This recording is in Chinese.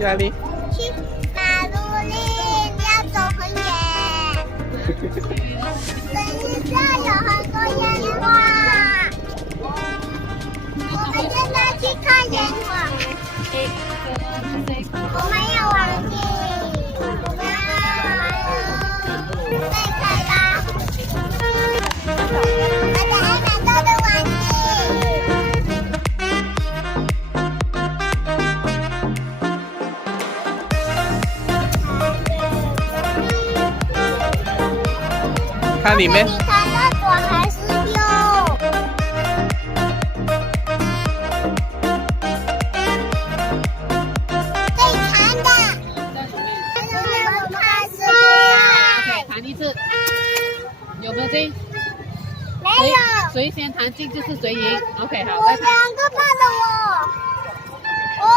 去哪里？去马路里，你要走很远。等一下有很多烟花，我们现在去看烟花。我没有忘记，我们要再看吧。大家爱看到的玩具。看里面。你看那朵还是有。可以弹的。我们开始，OK， 弹一次，有没有进？没有。谁先弹进就是谁赢。OK， 好，我再弹。2个怕了我。哦，